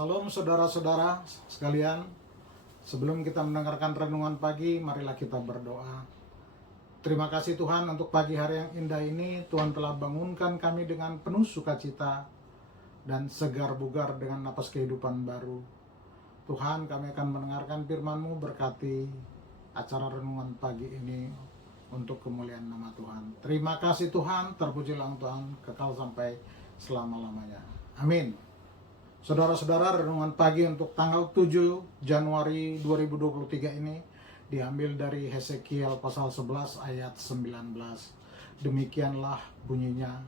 Salam saudara-saudara sekalian. Sebelum kita mendengarkan renungan pagi, marilah kita berdoa. Terima kasih Tuhan untuk pagi hari yang indah ini. Tuhan telah bangunkan kami dengan penuh sukacita dan segar bugar dengan napas kehidupan baru. Tuhan, kami akan mendengarkan firman-Mu, berkati acara renungan pagi ini untuk kemuliaan nama Tuhan. Terima kasih Tuhan, terpujilah Tuhan kekal sampai selama-lamanya. Amin. Saudara-saudara, renungan pagi untuk tanggal 7 Januari 2023 ini diambil dari Hesekiel pasal 11 ayat 19. Demikianlah bunyinya,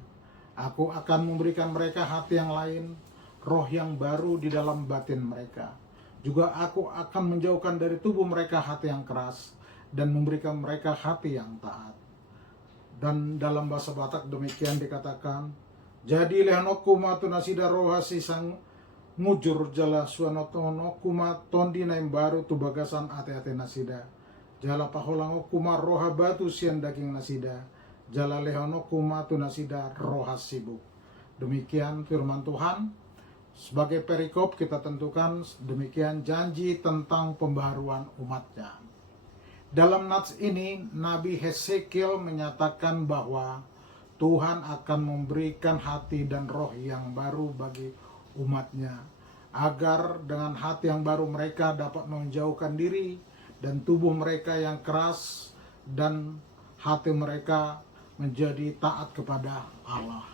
Aku akan memberikan mereka hati yang lain, roh yang baru di dalam batin mereka. Juga aku akan menjauhkan dari tubuh mereka hati yang keras dan memberikan mereka hati yang taat. Dan dalam bahasa Batak demikian dikatakan, jadi lehanoku matunasida rohasi sang ngujur jala suanotono kuma tondi naim baru tu bagasan ate-ate nasida. Jala paholango kuma roha batu sian daging nasida. Jala lehono kuma tu nasida roha sibuk. Demikian firman Tuhan. Sebagai perikop kita tentukan demikian janji tentang pembaharuan umatnya. Dalam nats ini Nabi Hesekiel menyatakan bahwa Tuhan akan memberikan hati dan roh yang baru bagi umatnya, agar dengan hati yang baru mereka dapat menjauhkan diri dan tubuh mereka yang keras dan hati mereka menjadi taat kepada Allah.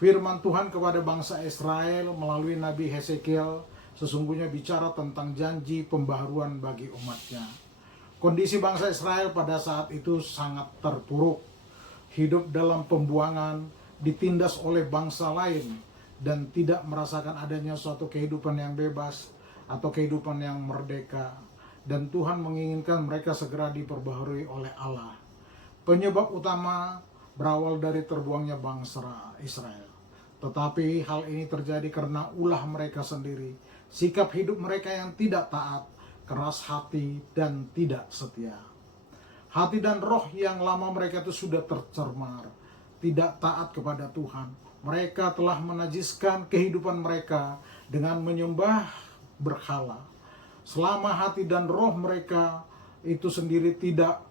Firman Tuhan kepada bangsa Israel melalui Nabi Hesekiel sesungguhnya bicara tentang janji pembaharuan bagi umatnya. Kondisi bangsa Israel pada saat itu sangat terpuruk, hidup dalam pembuangan, ditindas oleh bangsa lain, dan tidak merasakan adanya suatu kehidupan yang bebas atau kehidupan yang merdeka. Dan Tuhan menginginkan mereka segera diperbaharui oleh Allah. Penyebab utama berawal dari terbuangnya bangsa Israel. Tetapi hal ini terjadi karena ulah mereka sendiri, sikap hidup mereka yang tidak taat, keras hati, dan tidak setia. Hati dan roh yang lama mereka itu sudah tercemar, tidak taat kepada Tuhan. Mereka telah menajiskan kehidupan mereka dengan menyembah berhala. Selama hati dan roh mereka itu sendiri tidak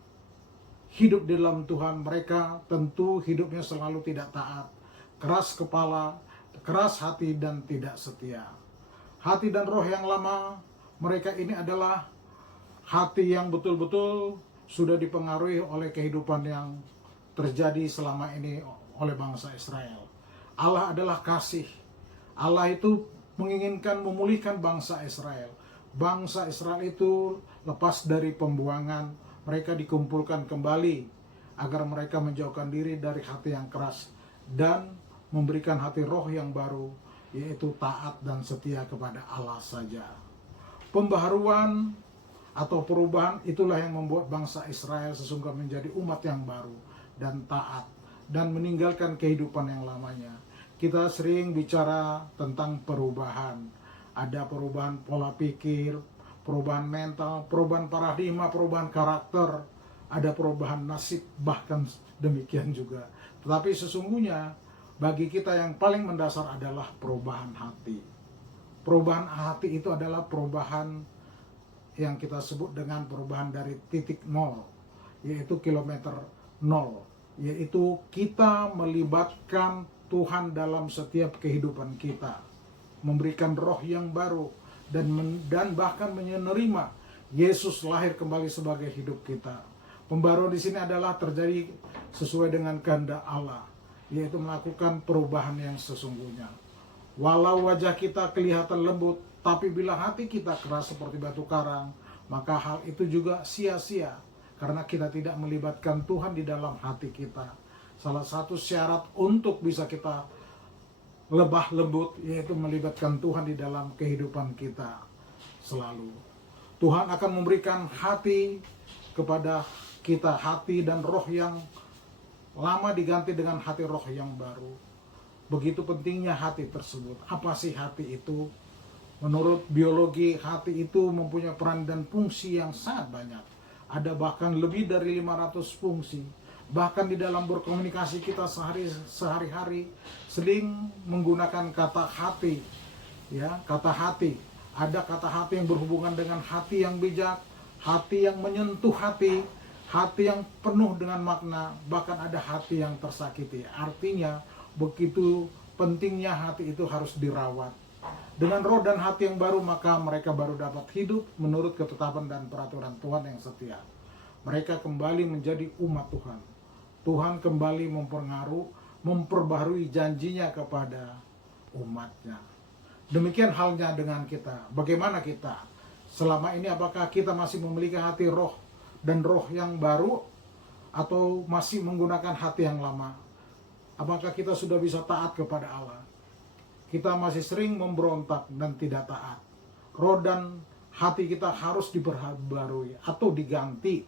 hidup di dalam Tuhan, mereka tentu hidupnya selalu tidak taat, keras kepala, keras hati, dan tidak setia. Hati dan roh yang lama mereka ini adalah hati yang betul-betul sudah dipengaruhi oleh kehidupan yang terjadi selama ini oleh bangsa Israel. Allah adalah kasih. Allah itu menginginkan memulihkan bangsa Israel. Bangsa Israel itu lepas dari pembuangan, mereka dikumpulkan kembali agar mereka menjauhkan diri dari hati yang keras dan memberikan hati roh yang baru, yaitu taat dan setia kepada Allah saja. Pembaharuan atau perubahan itulah yang membuat bangsa Israel sesungguhnya menjadi umat yang baru dan taat dan meninggalkan kehidupan yang lamanya. Kita sering bicara tentang perubahan. Ada perubahan pola pikir, perubahan mental, perubahan paradigma, perubahan karakter, ada perubahan nasib, bahkan demikian juga. Tetapi sesungguhnya bagi kita yang paling mendasar adalah perubahan hati. Perubahan hati itu adalah perubahan yang kita sebut dengan perubahan dari titik nol, yaitu kilometer nol, yaitu kita melibatkan Tuhan dalam setiap kehidupan kita, memberikan roh yang baru dan bahkan menerima Yesus lahir kembali sebagai hidup kita. Pembaruan di sini adalah terjadi sesuai dengan kehendak Allah, yaitu melakukan perubahan yang sesungguhnya. Walau wajah kita kelihatan lembut, tapi bila hati kita keras seperti batu karang, maka hal itu juga sia-sia karena kita tidak melibatkan Tuhan di dalam hati kita. Salah satu syarat untuk bisa kita lebah lembut yaitu melibatkan Tuhan di dalam kehidupan kita selalu. Tuhan akan memberikan hati kepada kita, hati dan roh yang lama diganti dengan hati roh yang baru. Begitu pentingnya hati tersebut. Apa sih hati itu? Menurut biologi, hati itu mempunyai peran dan fungsi yang sangat banyak. Ada bahkan lebih dari 500 fungsi. Bahkan di dalam berkomunikasi kita sehari-hari sering menggunakan kata hati Ya, kata hati. Ada kata hati yang berhubungan dengan hati yang bijak, hati yang menyentuh hati yang penuh dengan makna, bahkan ada hati yang tersakiti. Artinya, begitu pentingnya hati itu harus dirawat. Dengan roh dan hati yang baru, maka mereka baru dapat hidup menurut ketetapan dan peraturan Tuhan yang setia. Mereka kembali menjadi umat Tuhan. Tuhan kembali memperbaharui janjinya kepada umatnya. Demikian halnya dengan kita. Bagaimana kita? Selama ini apakah kita masih memiliki hati roh dan roh yang baru, atau masih menggunakan hati yang lama? Apakah kita sudah bisa taat kepada Allah? Kita masih sering memberontak dan tidak taat. Roh dan hati kita harus diperbarui atau diganti,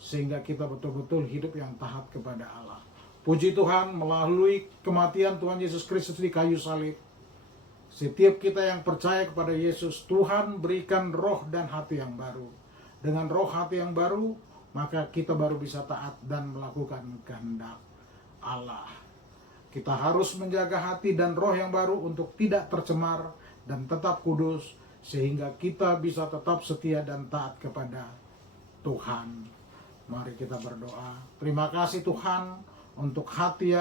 sehingga kita betul-betul hidup yang taat kepada Allah. Puji Tuhan, melalui kematian Tuhan Yesus Kristus di kayu salib, setiap kita yang percaya kepada Yesus, Tuhan berikan roh dan hati yang baru. Dengan roh hati yang baru, maka kita baru bisa taat dan melakukan kehendak Allah. Kita harus menjaga hati dan roh yang baru untuk tidak tercemar dan tetap kudus, sehingga kita bisa tetap setia dan taat kepada Tuhan. Mari kita berdoa. Terima kasih Tuhan untuk hati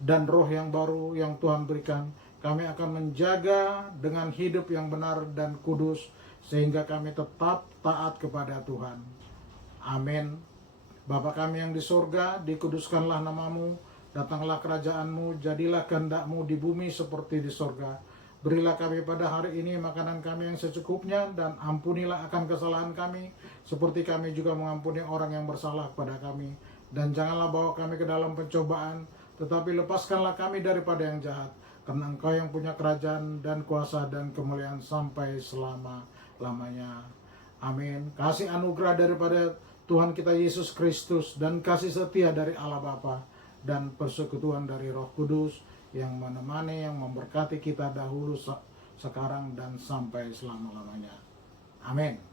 dan roh yang baru yang Tuhan berikan. Kami akan menjaga dengan hidup yang benar dan kudus, sehingga kami tetap taat kepada Tuhan. Amin. Bapa kami yang di surga, dikuduskanlah namamu, datanglah kerajaanmu, jadilah kehendak-mu di bumi seperti di surga. Berilah kami pada hari ini makanan kami yang secukupnya, dan ampunilah akan kesalahan kami, seperti kami juga mengampuni orang yang bersalah kepada kami. Dan janganlah bawa kami ke dalam pencobaan, tetapi lepaskanlah kami daripada yang jahat. Karena Engkau yang punya kerajaan dan kuasa dan kemuliaan sampai selama-lamanya. Amin. Kasih anugerah daripada Tuhan kita Yesus Kristus dan kasih setia dari Allah Bapa dan persekutuan dari Roh Kudus yang menemani, yang memberkati kita dahulu, sekarang, dan sampai selama-lamanya. Amin.